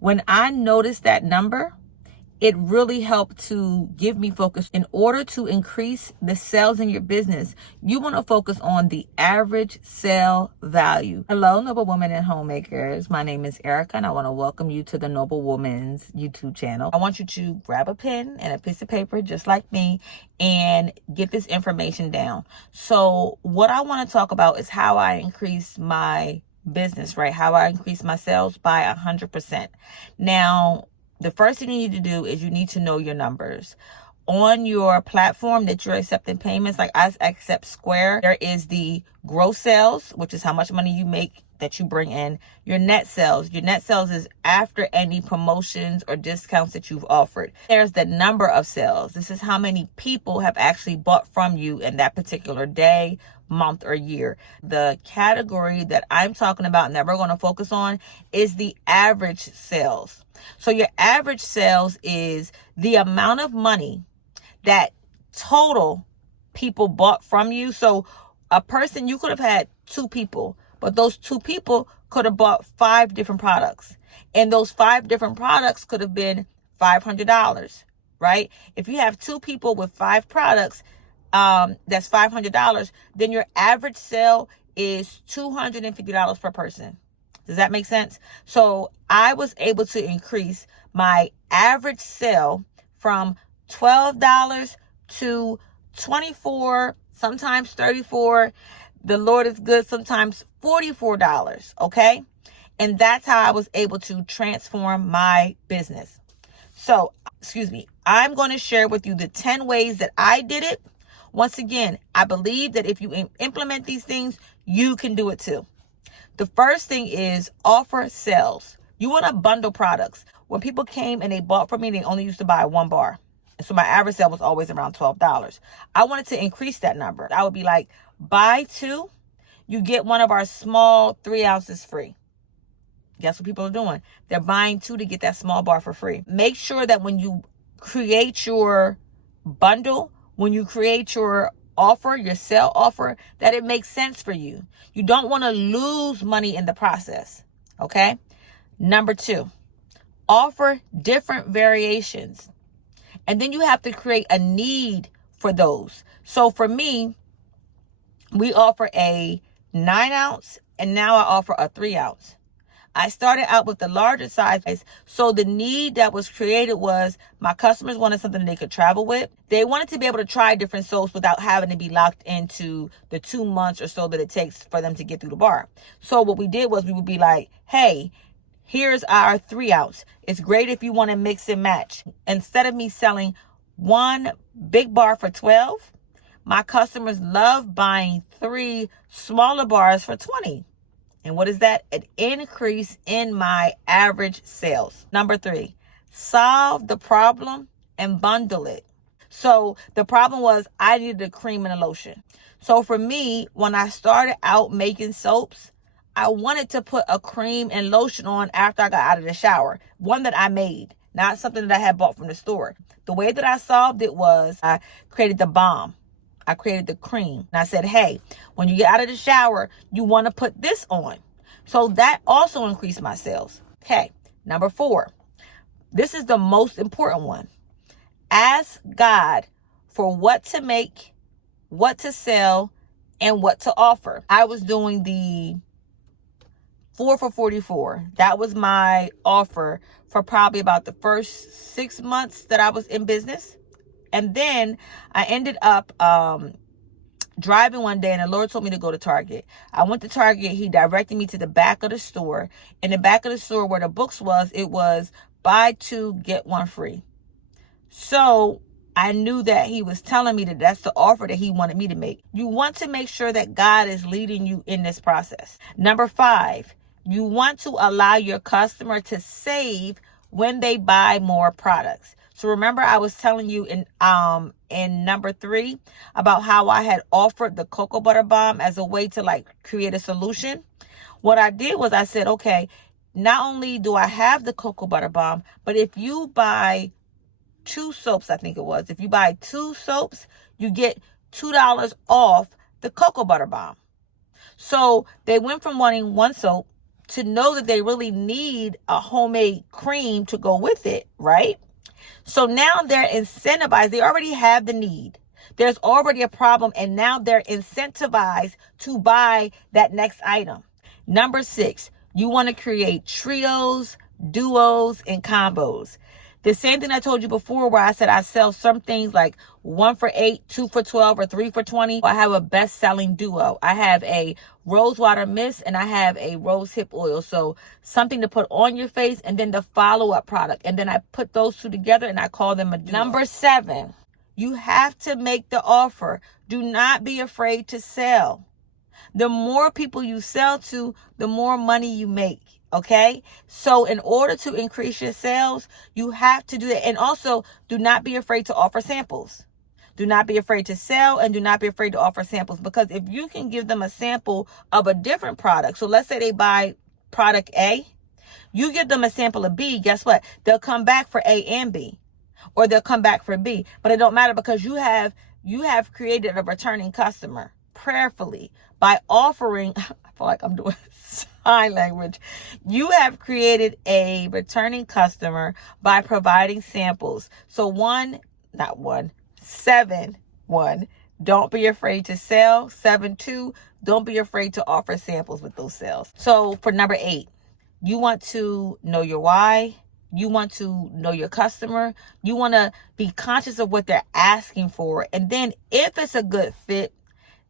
When I noticed that number, it really helped to give me focus. In order to increase the sales in your business, you want to focus on the average sale value. Hello, Noble Women and Homemakers. My name is Erica, and I want to welcome you to the Noble Woman's YouTube channel. I want you to grab a pen and a piece of paper, just like me, and get this information down. So what I want to talk about is how I increase my business, right? How I increase my sales by 100%. Now, the first thing you need to do is you need to know your numbers. On your platform that you're accepting payments, like I accept Square, there is the gross sales, which is how much money you make that you bring in. Your net sales. Your net sales is after any promotions or discounts that you've offered. There's the number of sales. This is how many people have actually bought from you in that particular day, month, or year. The category that I'm talking about and that we're going to focus on is the average sales. So your average sales is the amount of money that total people bought from you. So a person, you could have had 2 people, but those 2 people could have bought 5 different products. And those 5 different products could have been $500, right? If you have 2 people with 5 products, that's $500, then your average sale is $250 per person. Does that make sense? So I was able to increase my average sale from $12 to $24, sometimes $34. The Lord is good, sometimes $44, okay? And that's how I was able to transform my business. So, I'm going to share with you the 10 ways that I did it. Once again, I believe that if you implement these things, you can do it too. The first thing is offer sales. You want to bundle products. When people came and they bought from me, they only used to buy 1 bar. And so my average sale was always around $12. I wanted to increase that number. I would be like, buy 2, you get one of our small 3 ounces free. Guess what people are doing? They're buying 2 to get that small bar for free. Make sure that when you create your bundle, when you create your offer, your sale offer, that it makes sense for you. You don't want to lose money in the process. Okay. Number 2, offer different variations. And then you have to create a need for those. So for me, we offer a 9 ounce and now I offer a 3 ounce. I started out with the larger size. So the need that was created was my customers wanted something they could travel with. They wanted to be able to try different soaps without having to be locked into the 2 months or so that it takes for them to get through the bar. So what we did was we would be like, hey, here's our 3 ounce. It's great if you want to mix and match. Instead of me selling 1 big bar for $12, my customers love buying 3 smaller bars for $20. And what is that? An increase in my average sales. Number 3, solve the problem and bundle it. So the problem was I needed a cream and a lotion. So for me, when I started out making soaps, I wanted to put a cream and lotion on after I got out of the shower. One that I made, not something that I had bought from the store. The way that I solved it was I created the balm. I created the cream. And I said, hey, when you get out of the shower, you want to put this on. So that also increased my sales. Okay. Number 4. This is the most important one. Ask God for what to make, what to sell, and what to offer. I was doing the 4 for $44. That was my offer for probably about the first 6 months that I was in business. And then I ended up driving one day and the Lord told me to go to Target. I went to Target. He directed me to the back of the store. In the back of the store where the books was, it was buy 2, get 1 free. So I knew that he was telling me that that's the offer that he wanted me to make. You want to make sure that God is leading you in this process. Number 5, you want to allow your customer to save when they buy more products. So remember I was telling you in number 3 about how I had offered the cocoa butter bomb as a way to create a solution. What I did was I said, okay, not only do I have the cocoa butter bomb, but if you buy 2 soaps, I think it was, if you buy 2 soaps, you get $2 off the cocoa butter bomb. So they went from wanting 1 soap to know that they really need a homemade cream to go with it, right? So now they're incentivized. They already have the need. There's already a problem, and now they're incentivized to buy that next item. Number 6, you want to create trios, duos, and combos. The same thing I told you before where I said I sell some things like 1 for $8, 2 for $12, or 3 for $20. I have a best-selling duo. I have a rose water mist and I have a rose hip oil. So something to put on your face and then the follow-up product. And then I put those two together and I call them a duo. Number 7, you have to make the offer. Do not be afraid to sell. The more people you sell to, the more money you make. Okay, so in order to increase your sales, you have to do that. And also, do not be afraid to offer samples. Do not be afraid to sell, and do not be afraid to offer samples, because if you can give them a sample of a different product, so let's say they buy product A, you give them a sample of B, guess what? They'll come back for A and B, or they'll come back for B, but it don't matter because you have created a returning customer prayerfully by offering. I feel like I'm doing sign language. You have created a returning customer by providing samples. So 7, don't be afraid to sell. 7, 2, don't be afraid to offer samples with those sales. So for number 8, you want to know your why. You want to know your customer. You want to be conscious of what they're asking for. And then if it's a good fit,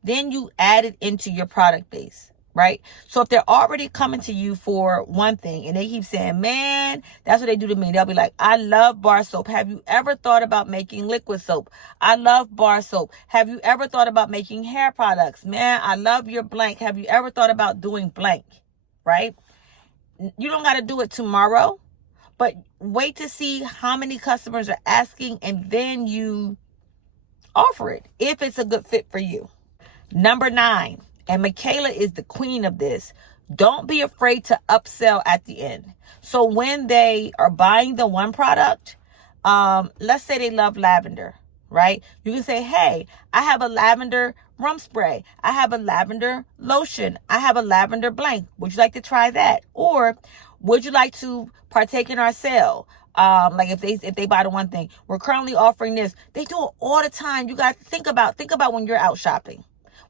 then you add it into your product base, right? So if they're already coming to you for one thing and they keep saying, man, that's what they do to me. They'll be like, I love bar soap. Have you ever thought about making liquid soap? I love bar soap. Have you ever thought about making hair products? Man, I love your blank. Have you ever thought about doing blank, right? You don't got to do it tomorrow, but wait to see how many customers are asking and then you offer it if it's a good fit for you. Number 9, and Michaela is the queen of this. Don't be afraid to upsell at the end. So when they are buying the one product, let's say they love lavender, right? You can say, hey, I have a lavender rum spray. I have a lavender lotion. I have a lavender blank. Would you like to try that? Or would you like to partake in our sale? Like if they buy the one thing, we're currently offering this. They do it all the time. You got to think about when you're out shopping.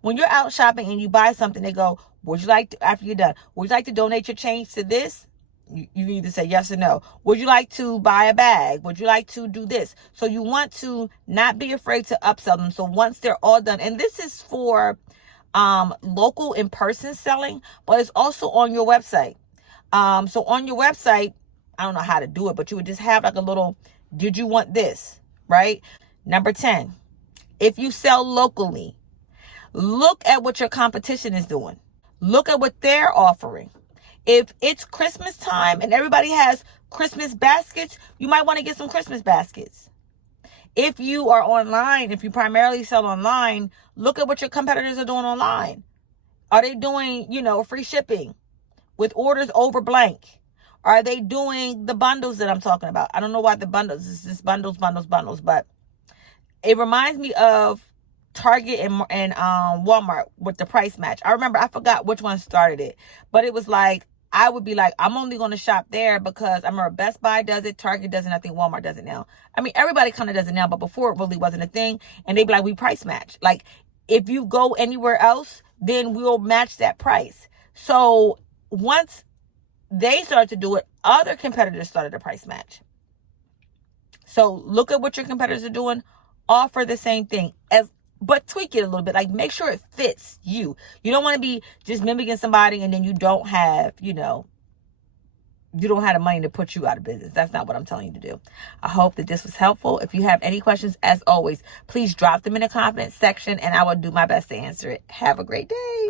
When you're out shopping and you buy something, they go, would you like to, after you're done, would you like to donate your change to this? You either say yes or no. Would you like to buy a bag? Would you like to do this? So you want to not be afraid to upsell them. So once they're all done, and this is for local in-person selling, but it's also on your website. So on your website, I don't know how to do it, but you would just have like a little, did you want this, right? Number 10, if you sell locally, look at what your competition is doing. Look at what they're offering. If it's Christmas time and everybody has Christmas baskets, you might want to get some Christmas baskets. If you are online, if you primarily sell online, look at what your competitors are doing online. Are they doing, free shipping with orders over blank? Are they doing the bundles that I'm talking about? I don't know why the bundles, it's just bundles, but it reminds me of Target and Walmart with the price match. I forgot which one started it, but it was like, I would be like, I'm only going to shop there because I remember Best Buy does it, Target does it, and I think Walmart does it now. I mean, everybody kind of does it now, but before it really wasn't a thing. And they'd be like, we price match. Like, if you go anywhere else, then we'll match that price. So once they started to do it, other competitors started a price match. So look at what your competitors are doing, offer the same thing, but tweak it a little bit. Like, make sure it fits you. You don't want to be just mimicking somebody and then you don't have, you don't have the money to put you out of business. That's not what I'm telling you to do. I hope that this was helpful. If you have any questions, as always, please drop them in the comment section and I will do my best to answer it. Have a great day.